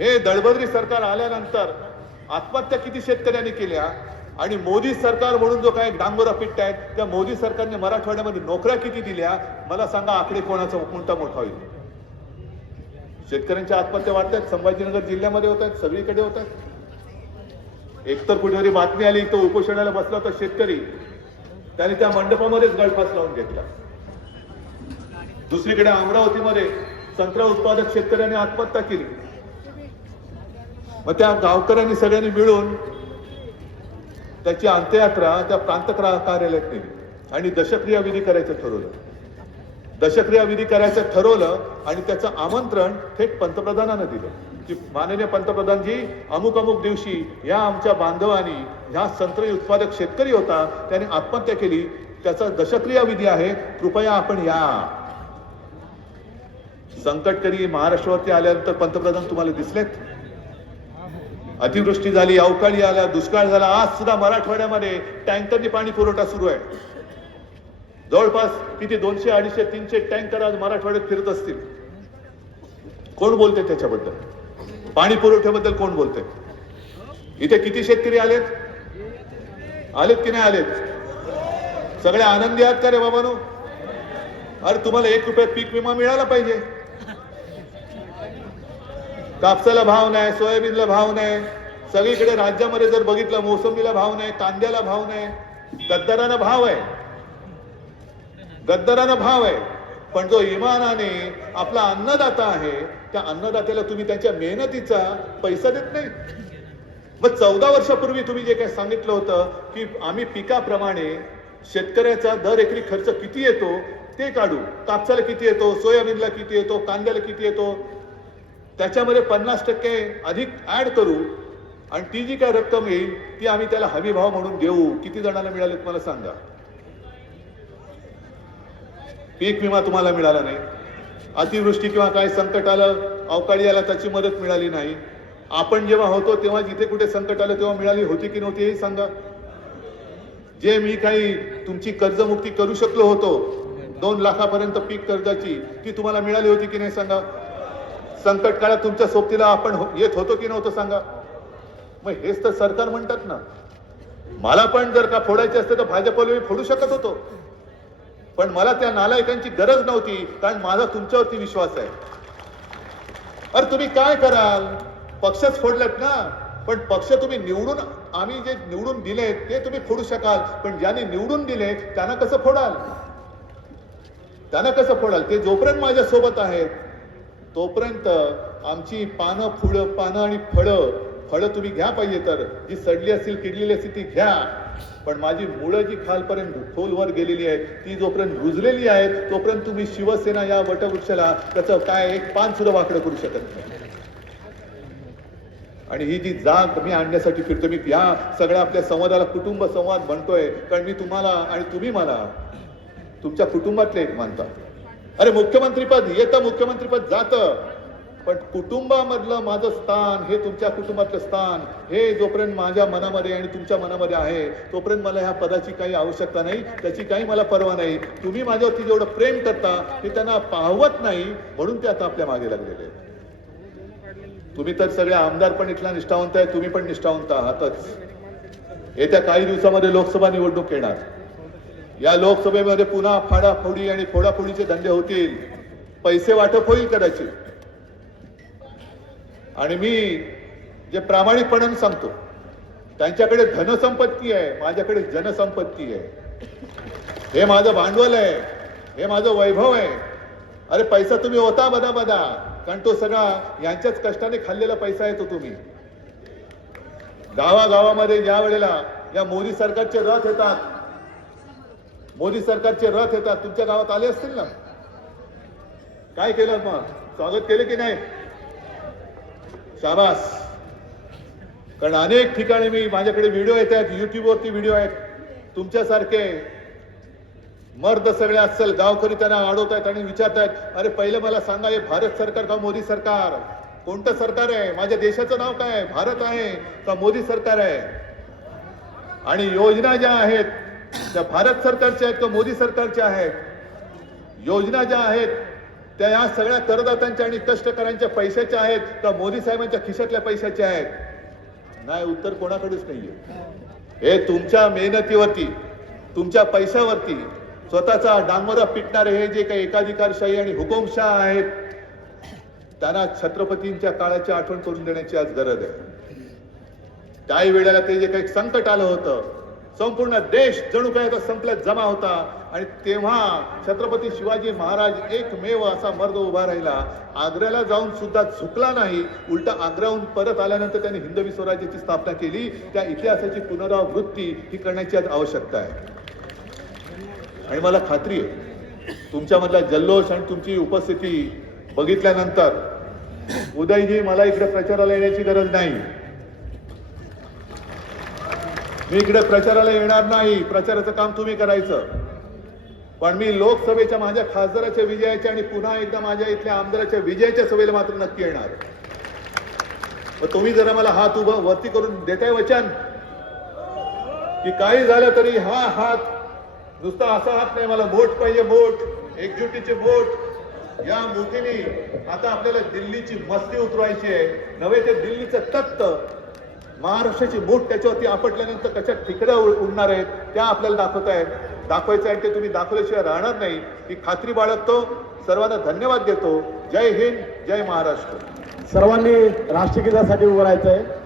हे दळबद्री सरकार आल्यानंतर आत्महत्या किती शेतकऱ्यांनी केल्या आणि मोदी सरकार म्हणून जो काय डांगोरा पिट्ट आहेत त्या मोदी सरकारने मराठवाड्यामध्ये नोकऱ्या किती दिल्या मला सांगा आकडे कोणाचा कोणता मोठा होईल? शेतकऱ्यांच्या आत्महत्या वाढत आहेत संभाजीनगर जिल्ह्यामध्ये होत आहेत सगळीकडे होत आहेत एकतर कुठेतरी बातमी आली तो उपोषणाला बसला होता शेतकरी. त्याने त्या मंडपामध्येच गळफास लावून घेतला. दुसरीकडे अमरावतीमध्ये संत्रा उत्पादक शेतकऱ्यांनी आत्महत्या केली. मग त्या गावकऱ्यांनी सगळ्यांनी मिळून त्याची अंत्ययात्रा त्या प्रांत कार्यालयात नेली आणि दशक्रिया विधी करायचं ठरवलं. दशक्रिया विधी करायचं ठरवलं आणि त्याचं आमंत्रण थेट पंतप्रधानांना दिलं. की माननीय पंतप्रधानजी अमुक अमुक दिवशी या आमच्या बांधवांनी ह्या संत्री उत्पादक शेतकरी होता त्याने आत्महत्या केली. त्याचा दशक्रिया विधी आहे कृपया आपण या. संकटकरी महाराष्ट्रावरती आल्यानंतर पंतप्रधान तुम्हाला दिसलेत? अतिवृष्टी झाली अवकाळी आला दुष्काळ झाला आज सुद्धा मराठवाड्यामध्ये टँकरनी पाणी पुरवठा सुरू आहे. जवळपास किती दोनशे अडीचशे तीनशे टँकर आज मराठवाड्यात फिरत असतील. कोण बोलते त्याच्याबद्दल? पाणी पुरवठ्याबद्दल कोण बोलते इथे किती शेतकरी आलेत? आलेत की नाही आलेत? सगळे आनंदी आहात का रे बाबानो? अरे तुम्हाला एक रुपयात पीक विमा मिळाला पाहिजे. कापसाला भाव नाही सोयाबीनला भाव नाही. सगळीकडे राज्यामध्ये जर बघितलं मोसंबीला भाव नाही कांद्याला भाव नाही. गद्दारांना भाव आहे. गद्दारांना भाव आहे. पण जो इमानाने आपला अन्नदाता आहे त्या अन्नदात्याला तुम्ही त्याच्या मेहनतीचा पैसा देत नाही. मग चौदा वर्षापूर्वी तुम्ही जे काही सांगितलं होतं की आम्ही पिकाप्रमाणे शेतकऱ्याचा दर एकरी खर्च किती येतो ते काढू. कापसाला किती येतो सोयाबीनला किती येतो कांद्याला किती येतो त्याच्यामध्ये पन्नास टक्के अधिक ऍड करू आणि ती जी काय रक्कम येईल ती आम्ही त्याला हमी भाव म्हणून देऊ. किती जणांना मिळाले तुम्हाला सांगा. पीक विमा तुम्हाला मिळाला नाही. अतिवृष्टी किंवा काय संकट आलं अवकाळी आला त्याची मदत मिळाली नाही. आपण जेव्हा होतो तेव्हा जिथे कुठे संकट आलं तेव्हा मिळाली होती की नव्हती हे सांगा. जे मी काही तुमची कर्जमुक्ती करू शकलो होतो दोन लाखापर्यंत पीक कर्जाची ती तुम्हाला मिळाली होती की नाही सांगा? संकट काळात तुमच्या सोबतीला आपण हो- येत होतो की नव्हतं सांगा? मग हेच तर सरकार म्हणतात ना. मला पण जर का फोडायचे असते तर भाजपला मी फोडू शकत होतो. पण मला त्या नालायकांची गरज नव्हती कारण माझा तुमच्यावरती विश्वास आहे. अरे तुम्ही काय कराल? पक्षच फोडलेत ना. पण पक्ष तुम्ही निवडून आम्ही जे निवडून दिले ते तुम्ही फोडू शकाल. पण ज्यांनी निवडून दिले त्यांना कसं फोडाल? त्यांना कसं फोडाल? ते जोपर्यंत माझ्या सोबत आहेत तोपर्यंत आमची पानं फुलं पानं आणि फळं फळं तुम्ही घ्या पाहिजे तर. जी सडली असतील किडलेली असतील ती घ्या. पण माझी मुळं जी खालपर्यंत खोलवर गेलेली आहेत ती जोपर्यंत रुजलेली आहेत तोपर्यंत तुम्ही शिवसेना या वटवृक्षाला त्याचं काय एक पान सुद्धा वाकडं करू शकत नाही. आणि ही जी जाग मी आणण्यासाठी फिरतो मी या सगळ्या आपल्या संवादाला कुटुंब संवाद म्हणतोय. कारण मी तुम्हाला आणि तुम्ही मला तुमच्या कुटुंबातले एक मानता. अरे मुख्यमंत्रीपद येतं मुख्यमंत्रीपद जातं. पण कुटुंबामधलं माझं स्थान हे तुमच्या कुटुंबातलं स्थान हे जोपर्यंत माझ्या मनामध्ये आणि तुमच्या मनामध्ये आहे तोपर्यंत मला ह्या पदाची काही आवश्यकता नाही त्याची काही मला पर्वा नाही. तुम्ही माझ्यावरती जेवढं प्रेम करता हे त्यांना पाहवत नाही म्हणून ते आता आपल्या मागे लागलेले तुम्ही तर सगळे आमदार पण इथला निष्ठावंत आहे तुम्ही पण निष्ठावंत आहातच. येत्या काही दिवसामध्ये लोकसभा निवडणूक येणार. या लोकसभेमध्ये पुन्हा फाडाफोडी आणि फोडाफोडीचे धंदे होतील. पैसे वाटप होईल कदाचित. आणि मी जे प्रामाणिकपणाने सांगतो त्यांच्याकडे धनसंपत्ती आहे माझ्याकडे जनसंपत्ती आहे. हे माझं भांडवल आहे हे माझं वैभव आहे. अरे पैसा तुम्ही होता बदा बदा कारण तो सगळा यांच्याच कष्टाने खाल्लेला पैसा आहे तो तुम्ही. गावागावामध्ये ज्या वेळेला या मोदी सरकारचे रथ येतात मोदी सरकारचे रथ येतात तुमच्या गावात आले असतील ना? काय केलं मग? स्वागत केले की नाही? शाबास. कारण अनेक ठिकाणी मी माझ्याकडे व्हिडिओ येत आहेत युट्यूबवरती व्हिडिओ आहेत. तुमच्यासारखे मर्द सगळे असेल गावकरी त्यांना अडवतायत आहेत आणि विचारतायत अरे पहिले मला सांगा हे भारत सरकार का मोदी सरकार? कोणतं सरकार आहे? माझ्या देशाचं नाव काय आहे? भारत आहे का मोदी सरकार आहे? आणि योजना ज्या आहेत त्या भारत सरकारच्या आहेत किंवा मोदी सरकारच्या आहेत. योजना ज्या आहेत त्या या सगळ्या करदात्यांच्या आणि कष्टकऱ्यांच्या पैशाच्या आहेत का मोदी साहेबांच्या खिशातल्या पैशाच्या आहेत. नाही उत्तर कोणाकडेच नाहीये. हे तुमच्या मेहनतीवरती तुमच्या पैशावरती स्वतःचा डांगोरा पिटणारे हे जे काही एकाधिकारशाही आणि हुकुमशाह आहेत त्यांना छत्रपतींच्या काळाची आठवण करून देण्याची आज गरज आहे. त्याही वेळेला ते जे काही संकट आलं होतं संपूर्ण देश जणू काय संपल्यात जमा होता. आणि तेव्हा छत्रपती शिवाजी महाराज एकमेव असा मर्द उभा राहिला. आग्र्याला जाऊन सुद्धा झुकला नाही. उलटा आग्र्याहून परत आल्यानंतर त्यांनी हिंदवी स्वराज्याची स्थापना केली. त्या इतिहासाची पुनरावृत्ती ही करण्याची आज आवश्यकता आहे. आणि मला खात्री आहे तुमच्यामधला जल्लोष आणि तुमची उपस्थिती बघितल्यानंतर उदयजी मला इकडे प्रचाराला येण्याची गरज नाही. मी इकडे प्रचाराला येणार नाही. प्रचाराचं काम तुम्ही करायचं. पण मी लोकसभेच्या माझ्या खासदाराच्या विजयाच्या आणि पुन्हा एकदा माझ्या इथल्या आमदाराच्या विजयाच्या सभेला मात्र नक्की येणार. तुम्ही जरा मला हात उभा वरती करून देताय वचन? की काही झालं तरी हा हात नुसता असा हात नाही मला बोट पाहिजे बोट एकजुटीचे बोट. या मोठीने आता आपल्याला दिल्लीची मस्ती उतरवायची आहे. नव्हे ते दिल्लीचं तत्त महाराष्ट्राची बोट त्याच्यावरती आपटल्यानंतर कशा ठिकड्या उडणार आहेत त्या आपल्याला दाखवत आहेत. दाखवायचं आहे ते तुम्ही दाखवल्याशिवाय राहणार नाही. ही खात्री बाळगतो. सर्वांना धन्यवाद देतो. जय हिंद जय महाराष्ट्र. सर्वांनी राष्ट्रगीतासाठी उभं राहायचं आहे